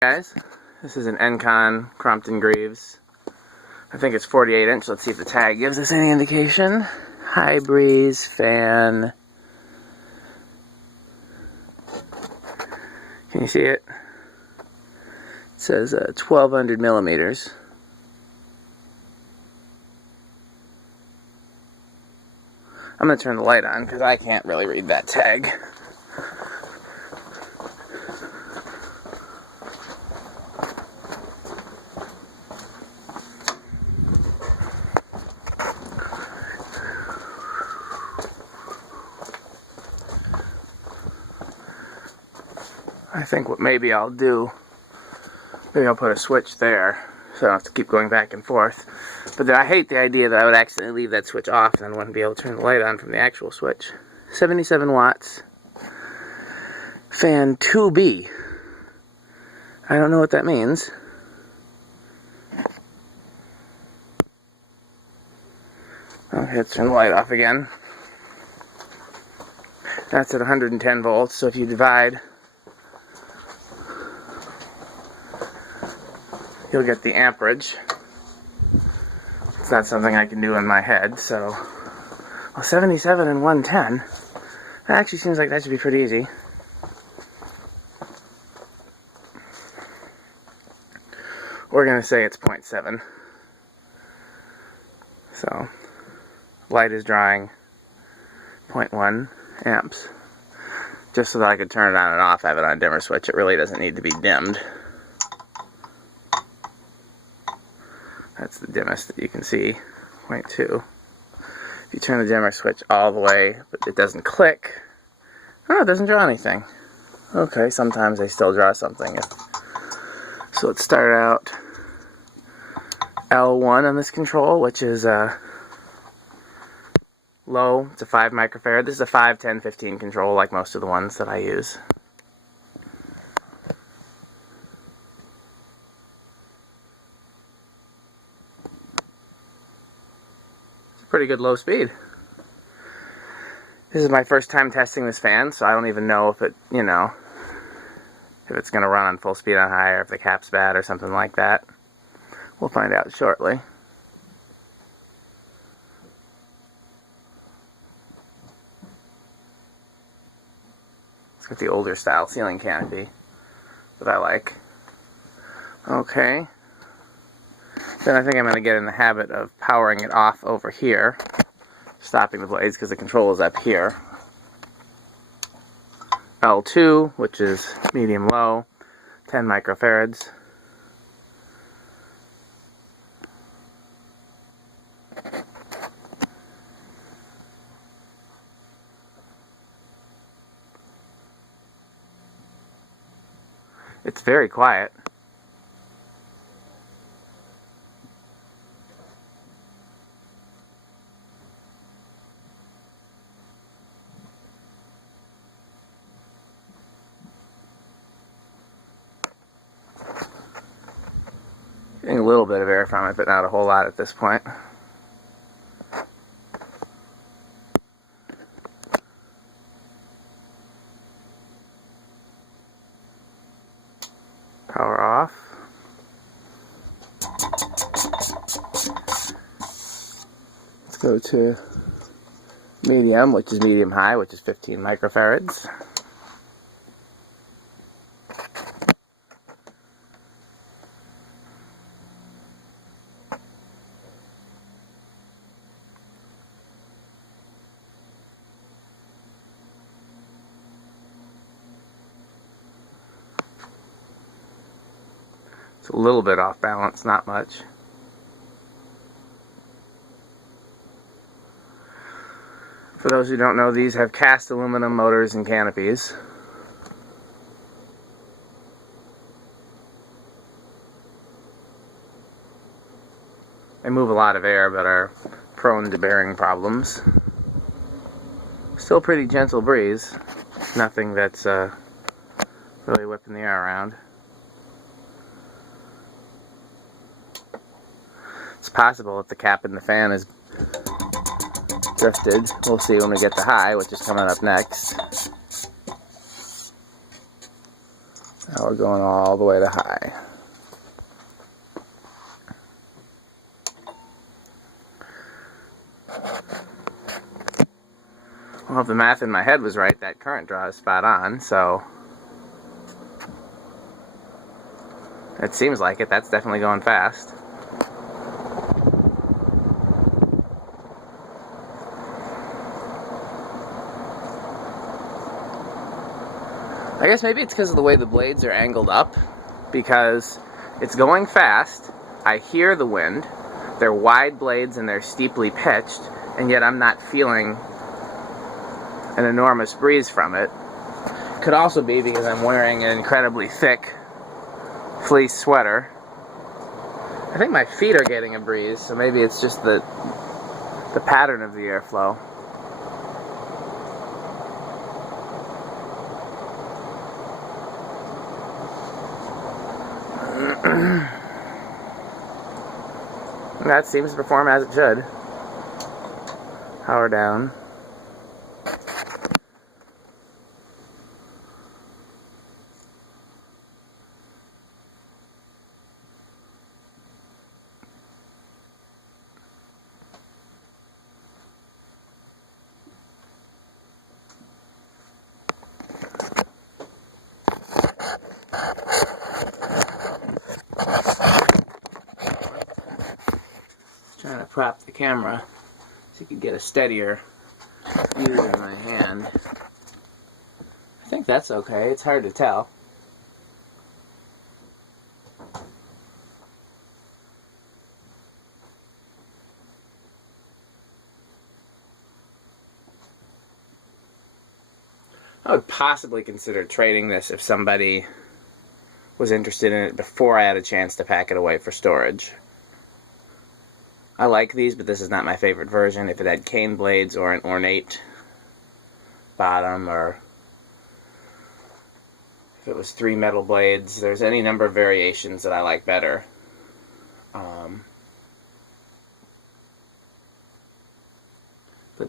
Guys, this is an Encon Crompton Greaves. I think it's 48 inch. Let's see if the tag gives us any indication. High breeze fan. Can you see it? It says 1200 millimeters. I'm going to turn the light on because I can't really read that tag. I think what maybe I'll do, maybe I'll put a switch there so I don't have to keep going back and forth. But I hate the idea that I would accidentally leave that switch off and then wouldn't be able to turn the light on from the actual switch. 77 watts. Fan 2B. I don't know what that means. Okay, let's turn the light off again. That's at 110 volts, so if you divide, you'll get the amperage. It's not something I can do in my head, so... Well, 77 and 110. That actually seems like that should be pretty easy. We're going to say it's 0.7. So, light is drawing 0.1 amps. Just so that I could turn it on and off, have it on a dimmer switch. It really doesn't need to be dimmed. That's the dimmest that you can see, 0.2. If you turn the dimmer switch all the way, but it doesn't click, oh, it doesn't draw anything. Okay, sometimes they still draw something. So let's start out L1 on this control, which is low. It's a 5 microfarad. This is a 5, 10, 15 control like most of the ones that I use. Pretty good low speed. This is my first time testing this fan, so I don't even know if it, if it's going to run on full speed on high or if the cap's bad or something like that. We'll find out shortly. It's got the older style ceiling canopy that I like. Okay. Then I think I'm going to get in the habit of powering it off over here, stopping the blades because the control is up here. L2, which is medium-low, 10 microfarads. It's very quiet. Getting a little bit of air from it, but not a whole lot at this point. Power off. Let's go to medium, which is medium-high, which is 15 microfarads. It's a little bit off balance, not much. For those who don't know, these have cast aluminum motors and canopies. They move a lot of air, but are prone to bearing problems. Still pretty gentle breeze. Nothing that's really whipping the air around. It's possible if the cap in the fan is drifted. We'll see when we get to high, which is coming up next. Now we're going all the way to high. Well, if the math in my head was right, that current draw is spot on, so it seems like it. That's definitely going fast. I guess maybe it's because of the way the blades are angled up, because it's going fast, I hear the wind, they're wide blades and they're steeply pitched, and yet I'm not feeling an enormous breeze from it. Could also be because I'm wearing an incredibly thick fleece sweater. I think my feet are getting a breeze, so maybe it's just the pattern of the airflow. That seems to perform as it should. Power down. Trying to prop the camera so you can get a steadier view in my hand. I think that's okay. It's hard to tell. I would possibly consider trading this if somebody was interested in it before I had a chance to pack it away for storage. I like these, but this is not my favorite version. If it had cane blades or an ornate bottom, or if it was 3 metal blades, there's any number of variations that I like better. But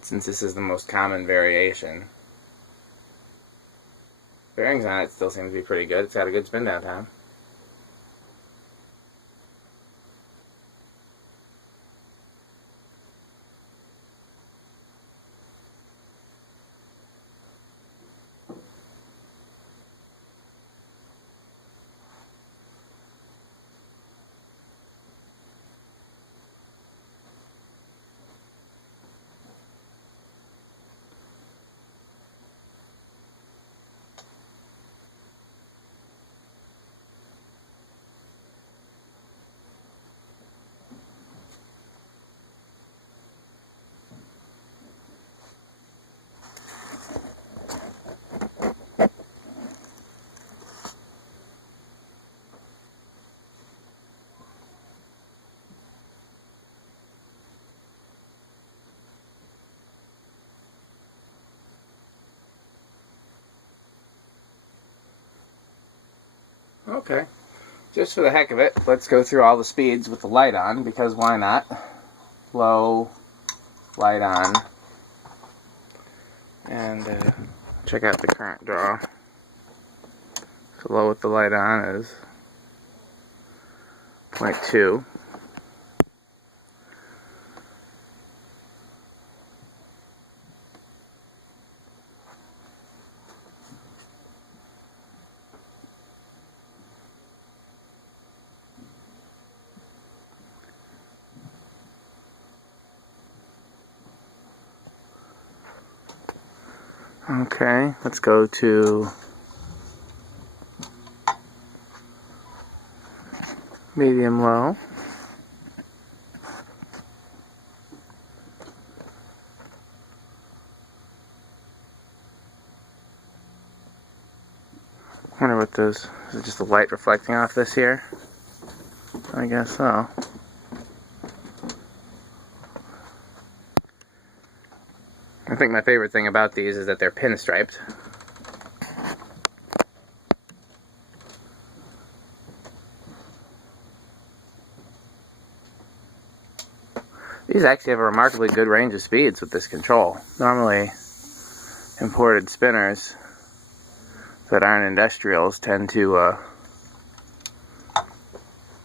since this is the most common variation, bearings on it still seem to be pretty good. It's got a good spin down time. Okay, just for the heck of it, let's go through all the speeds with the light on, because why not? Low, light on, and check out the current draw. So low with the light on is 0.2. Okay, let's go to medium low. I wonder what this is. It just the light reflecting off this here? I guess so. I think my favorite thing about these is that they're pinstriped. These actually have a remarkably good range of speeds with this control. Normally, imported spinners, that aren't industrials tend to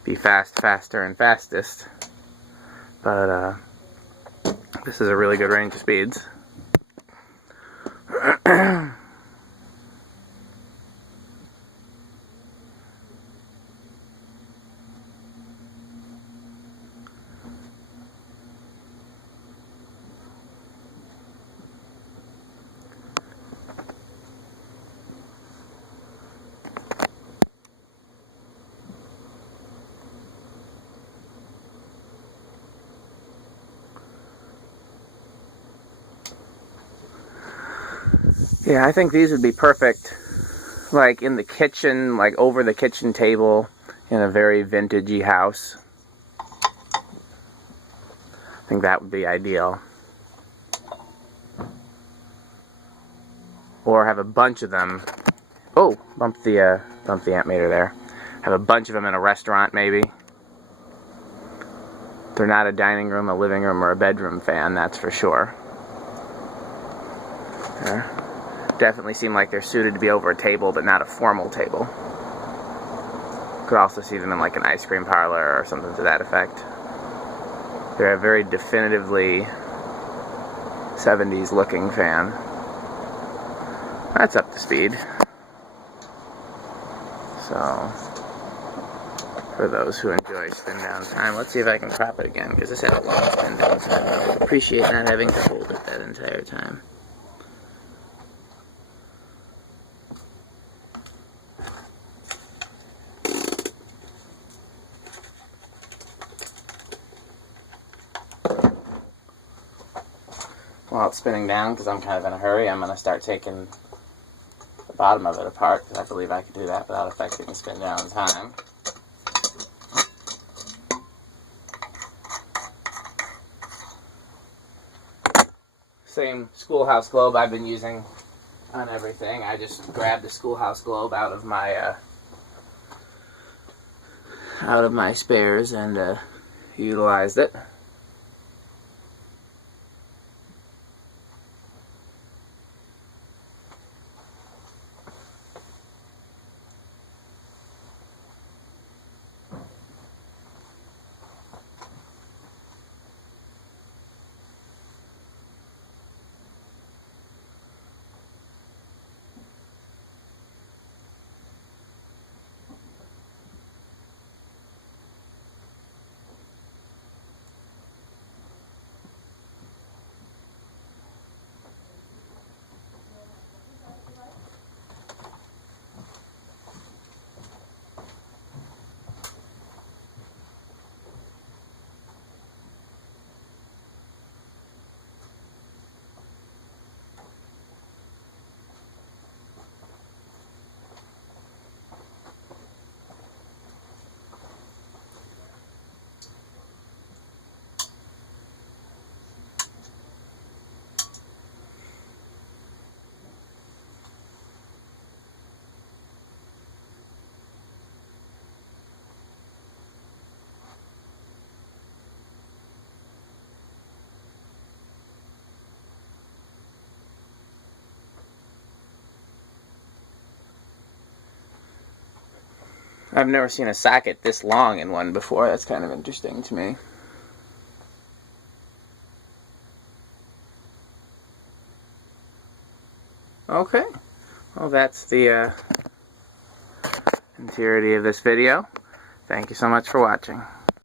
be fast, faster, and fastest. But this is a really good range of speeds. Yeah, I think these would be perfect, like in the kitchen, like over the kitchen table in a very vintagey house. I think that would be ideal. Or have a bunch of them. Oh, bumped the amp meter there. Have a bunch of them in a restaurant, maybe. They're not a dining room, a living room, or a bedroom fan, that's for sure. There. Definitely seem like they're suited to be over a table, but not a formal table. Could also see them in like an ice cream parlor or something to that effect. They're a very definitively 70s looking fan. That's up to speed. So, for those who enjoy spin down time, let's see if I can crop it again, because this had a long spin down time. I would appreciate not having to hold it that entire time. While it's spinning down, because I'm kind of in a hurry, I'm going to start taking the bottom of it apart, because I believe I can do that without affecting the spin down time. Same schoolhouse globe I've been using on everything. I just grabbed the schoolhouse globe out of my spares and utilized it. I've never seen a socket this long in one before. That's kind of interesting to me. Okay. Well, that's the entirety of this video. Thank you so much for watching.